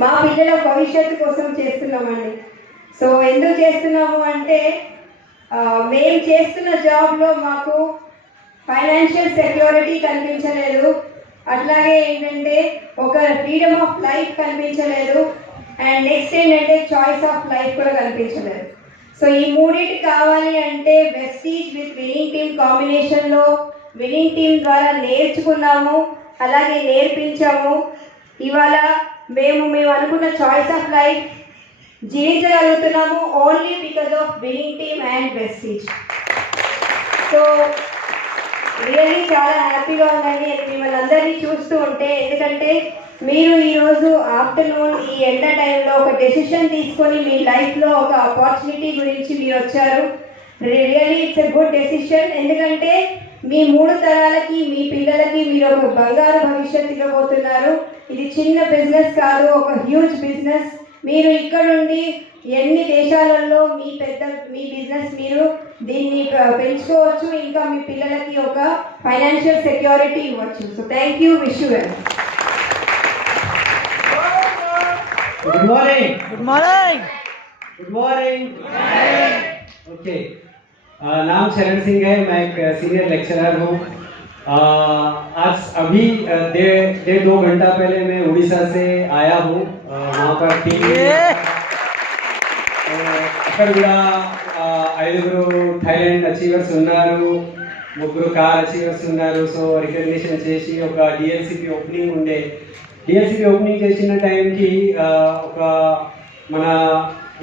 మా పిల్లల భవిష్యత్తు కోసం చేస్తున్నామండి. సో ఎందుకు చేస్తున్నాము అంటే మేము చేస్తున్న జాబ్లో మాకు ఫైనాన్షియల్ సెక్యూరిటీ కనిపించలేదు, అట్లాగే ఏంటంటే ఒక ఫ్రీడమ్ ఆఫ్ లైఫ్ కనిపించలేదు, అండ్ నెక్స్ట్ ఏంటంటే చాయిస్ ఆఫ్ లైఫ్ కూడా కనిపించలేదు. సో ఈ మూడింటి కావాలి అంటే వెస్టీజ్ విత్ విన్నింగ్ టీమ్ కాంబినేషన్లో విన్నింగ్ టీమ్ ద్వారా నేర్చుకున్నాము, అలాగే నేర్పించాము. ఇవాళ మేము అనుకున్న చాయిస్ ఆఫ్ లైఫ్ జీవించగలుగుతున్నాము only because of winning team and Vestige. So really చాలా హ్యాపీగా ఉందండి మిమ్మల్ని అందరినీ చూస్తూ ఉంటే. ఎందుకంటే మీరు ఈరోజు ఆఫ్టర్నూన్ ఈ ఎండ టైంలో ఒక డెసిషన్ తీసుకొని మీ లైఫ్లో ఒక ఆపర్చునిటీ గురించి మీరు వచ్చారు. Really it's a good decision. ఎందుకంటే మీ 3 తరాలకి మీ పిల్లలకి మీరు ఒక బంగారు భవిష్యత్తు ఇవ్వబోతున్నారు. ఇది చిన్న బిజినెస్ కాదు, ఒక హ్యూజ్ బిజినెస్. మీరు ఇక్కడ నుండి ఎన్ని దేశాలలో మీ బిజినెస్ మీరు దీన్ని పెంచుకోవచ్చు, ఇంకా మీ పిల్లలకి ఒక ఫైనాన్షియల్ సెక్యూరిటీ ఇవ్వచ్చు. So thank you, wish you well. Good morning. Good morning. Good morning. Okay. नाम चरण सिंह है, मैं एक सीनियर लेक्चरर हूँ. आज अभी 1.5-2 घंटा पहले मैं उड़ीसा से आया हूँ. वहाँ पर टीम अక్కడ కూడా 5 థాయిలాండ్ అచీవర్స్ ఉన్నారు, 3 కార్ అచీవర్స్ ఉన్నారు. సో రికగ్నిషన్ చేసి ఒక డిఎల్సిపి ఓపెనింగ్ ఉండే. డిఎల్సిపి ఓపెనింగ్ చేసిన టైంకి ఒక మన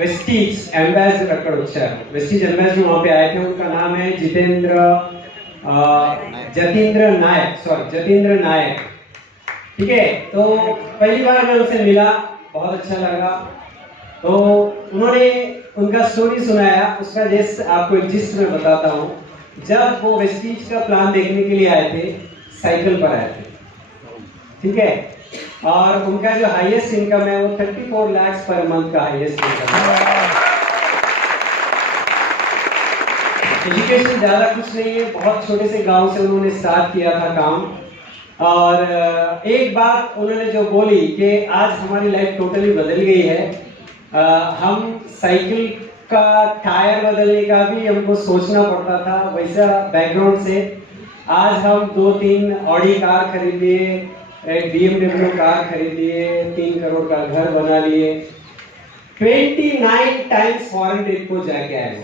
वेस्टीज एम्बेसडर अక్కడ వచ్చారు. वेस्टीज एम्बेसडर वहाँ पे आए थे. उनका नाम है जतींद्र नायक. ठीक है, तो पहली बार मैं उनसे मिला, बहुत अच्छा लगा. तो उन्होंने उनका स्टोरी सुनाया. उसका जिस्ट आपको एक जिस्ट में बताता हूँ. जब वो वेस्टीज का प्लान देखने के लिए आए थे, साइकिल पर आए थे. ठीक है, और उनका जो हाईएस्ट इनकम है वो 34 लाख पर मंथ का हाईएस्ट इनकम है. एजुकेशन ज़्यादा कुछ नहीं है, बहुत छोटे से गांव से उन्होंने स्टार्ट किया था काम. और एक बात उन्होंने जो बोली कि आज हमारी लाइफ टोटली बदल गई है. हम साइकिल का टायर बदलने का भी हमको सोचना पड़ता था. वैसा बैकग्राउंड से आज हम 2-3 ऑडी कार खरीद लिए, एक BMW कार खरीद लिए, 3 करोड़ का घर बना लिए, 29 टाइम्स फॉरेन ट्रिप को जाके आए.